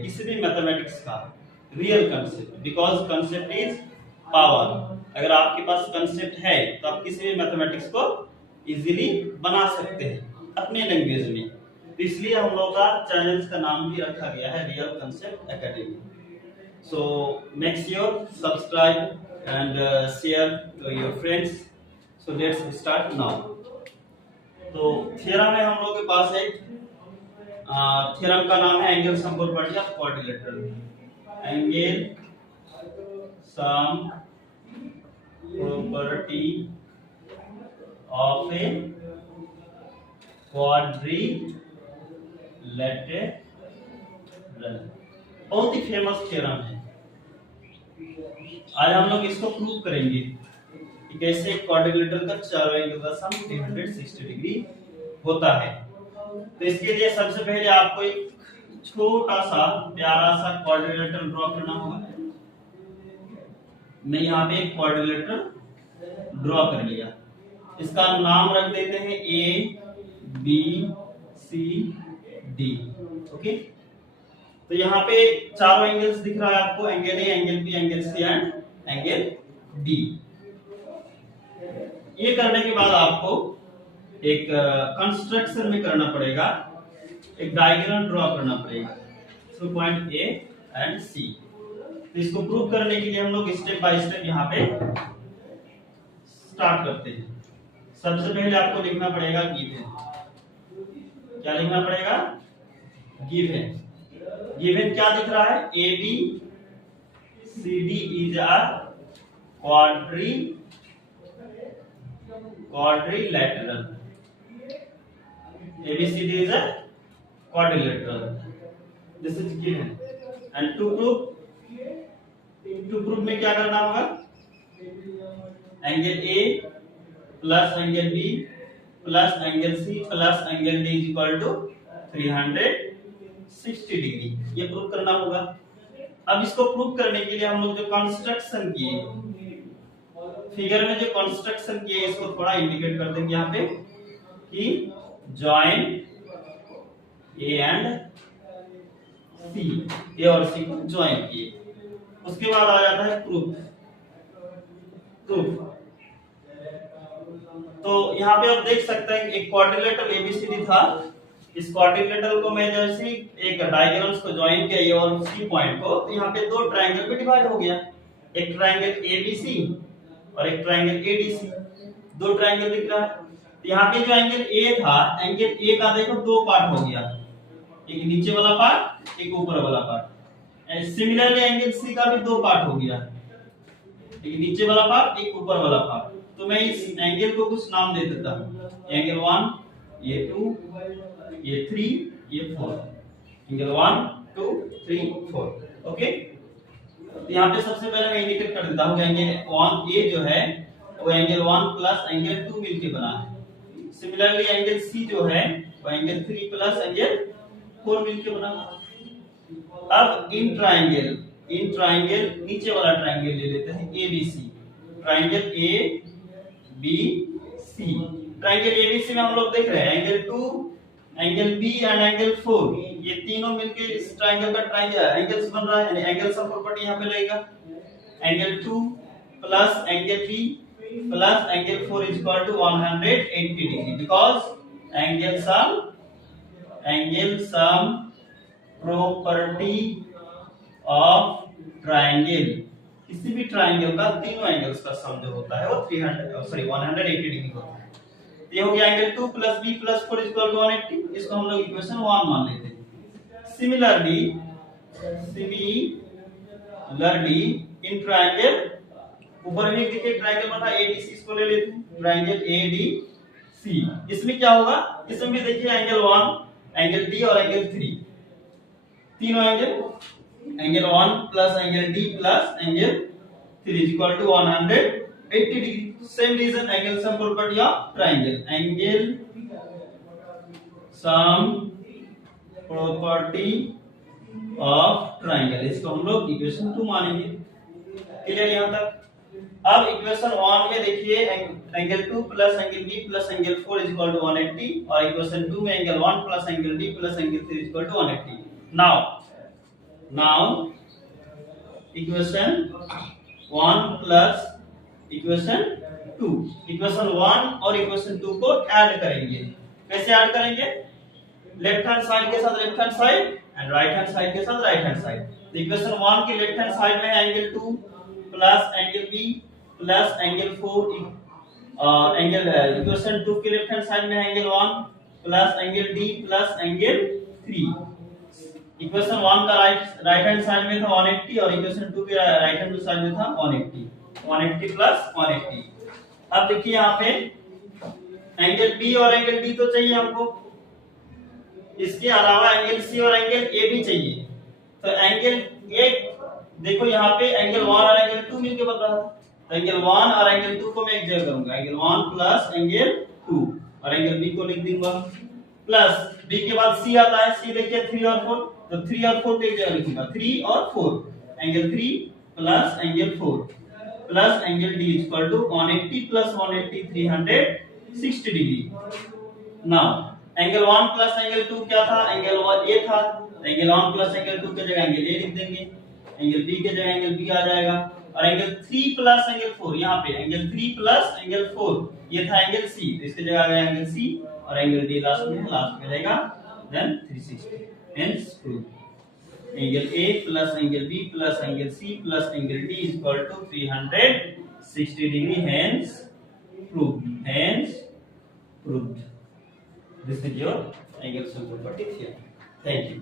किसी भी मैथमेटिक्स का real concept, because concept is power. अगर आपके पास कंसेप्ट है तो आप किसी भी मैथमेटिक्स को इजीली बना सकते हैं अपने लैंग्वेज में। तो इसलिए हम लोग का चैनल का नाम भी रखा गया है Real Concept Academy. So make sure subscribe and share to your friends. So let's start now. तो थ्योरम है हम लोग के पास एक थ्योरम का नाम है angle sum property of quadrilateral. Angle sum property of a quadrilateral, बहुत ही फेमस थ्योरम है। आज हम लोग इसको प्रूव करेंगे कि कैसे क्वाड्रिलेटरल का चारों एंगल का सम 360 डिग्री होता है। तो इसके लिए सबसे पहले आपको एक छोटा सा प्यारा सा क्वाड्रिलेटरल ड्रॉ करना होगा। मैं यहाँ पे एक क्वाड्रिलेटरल ड्रॉ कर लिया। इसका नाम रख देते हैं A B C D. Okay, तो यहाँ पे चारों एंगल्स दिख रहा है आपको, angle A, angle B, angle C and angle D. ये करने के बाद आपको एक कंस्ट्रक्शन में करना पड़ेगा, एक डायग्राम ड्रॉ करना पड़ेगा थ्रू पॉइंट ए एंड सी। तो इसको प्रूव करने के लिए हम लोग स्टेप बाय स्टेप यहाँ पे स्टार्ट करते हैं। सबसे पहले आपको लिखना पड़ेगा गिवन। क्या लिखना पड़ेगा? गिवन। गिवन क्या दिख रहा है? A B C D is a quadrilateral. ABCD is a quadrilateral. This is given. And to prove में क्या करना होगा? Angle A plus angle B plus angle C plus angle D is equal to 360 degree. ये prove करना होगा। अब इसको prove करने के लिए हम लोग जो कंस्ट्रक्शन किए, फिगर में जो कंस्ट्रक्शन किए, इसको थोड़ा इंडिकेट कर देंगे यहाँ पे कि जॉइन ए एंड सी, ए और सी को जॉइन किए। उसके बाद आ जाता है प्रूफ। तो यहाँ पे आप देख सकते हैं एक क्वाड्रिलेटरल एबीसीडी था। इस क्वाड्रिलेटरल को मैं जैसे एक डायगोनल्स को जॉइन किया ए और सी पॉइंट को, तो यहाँ पे दो ट्रायंगल में डिवाइड हो गया। एक ट्रायंगल एबीसी और एक ट्रायंगल एडीसी। दो ट्रायंगल दिख रहा है। तो यहाँ पे जो एंगल ए था, एंगल ए का देखो दो पार्ट हो गया, एक नीचे वाला पार्ट, एक ऊपर वाला पार्ट। सिमिलरली एंगल सी का भी दो पार्ट हो गया, एक नीचे वाला पार्ट, एक ऊपर वाला पार्ट। तो मैं इस एंगल को कुछ नाम दे देता हूँ। एंगल 1, ये 2, ये 3, ये 4। एंगल 1 2 3 4। ओके, तो यहाँ पे सबसे पहले मैं इंडिकेट कर देता हूँ एंगल 1 ए जो है वो एंगल 1 प्लस एंगल 2 मिलके बना है। सिमिलरली एंगल सी जो है वो एंगल 3 प्लस एंगल 4 मिलके बना। अब इन ट्रायंगल नीचे वाला ट्रायंगल ले लेते हैं ABC. Triangle A B C, triangle ABC में हम लोग देख रहे हैं angle 2, angle B and angle 4, ये तीनों मिलके इस ट्रायंगल का ट्रायंगल एंगल्स बन रहा है, यानी एंगल सम प्रॉपर्टी यहाँ पे लगेगा। Angle 2 plus angle B plus angle 4 is equal to 180 degree, because angle sum property of triangle, किसी भी ट्रायंगल का तीनों एंगल्स का सम जो होता है वो 180 डिग्री होता है। ये हो गया angle 2 plus b plus 4 is equal to 180। इसको हम लोग इक्वेशन 1 मान लेते हैं। सिमिलरली इन ट्रायंगल ऊपर भी देखिए ट्रायंगल बना एडीसी, इसको ले लेते हैं ट्रायंगल एडीसी। इसमें क्या होगा? इसमें भी देखिए एंगल 1, एंगल डी और एंगल 3, तीनों angle 1 plus angle D plus angle 3 is equal to 180 degree. Same reason angle sum property of triangle, angle sum property of triangle, इसको हम लोग इक्वेशन 2 मानेंगे। क्लियर यहां तक? अब इक्वेशन 1 में देखिए angle 2 plus angle B plus angle 4 is equal to 180, और इक्वेशन 2 में angle 1 plus angle D plus angle 3 is equal to 180। Now Now equation 1 plus equation 2, equation 1 और इक्वेशन 2 को ऐड करेंगे। कैसे ऐड करेंगे? लेफ्ट हैंड साइड के साथ left hand side and right hand side के साथ राइट हैंड साइड। तो इक्वेशन 1 के लेफ्ट हैंड साइड में है angle 2 plus angle B plus angle 4, angle equation 2 के लेफ्ट हैंड साइड में है angle 1 plus angle D plus angle 3। Equation 1 का राइट हैंड साइड में था 180 और इक्वेशन 2 के राइट हैंड साइड में था 180 प्लस 180। अब देखिए यहाँ पे एंगल बी और एंगल डी तो चाहिए हमको, इसके अलावा एंगल सी और एंगल ए भी चाहिए। तो एंगल ए देखो यहाँ पे एंगल 1 और एंगल 2 मिलके बन रहा था, तो एंगल 1 और एंगल 2 को मैं एक जगह करूंगा, एंगल 1 प्लस एंगल 2 और एंगल बी को लिख दूंगा प्लस बी के बाद सी आता है, सी देखिए 3 और 4, तो 3 और 4 को एक जगह लिखूंगा, 3 और 4 angle 3 plus angle 4 plus angle D equal to 180 plus 180 360 degree. Now angle 1 plus angle 2 क्या था? एंगल 1 ए था, एंगल 1 प्लस एंगल 2 की जगह एंगल ए लिख देंगे, एंगल बी की जगह एंगल बी आ जाएगा, और एंगल 3 प्लस एंगल 4 यहाँ पे एंगल 3 प्लस एंगल 4 ये था एंगल सी, तो इसकी जगह आ गया एंगल सी और एंगल डी लास्ट में रहेगा then 360। Hence prove angle A plus angle B plus angle C plus angle D is equal to 360 degree. Hence proved. Hence proved. This is your angle property theorem. Thank you.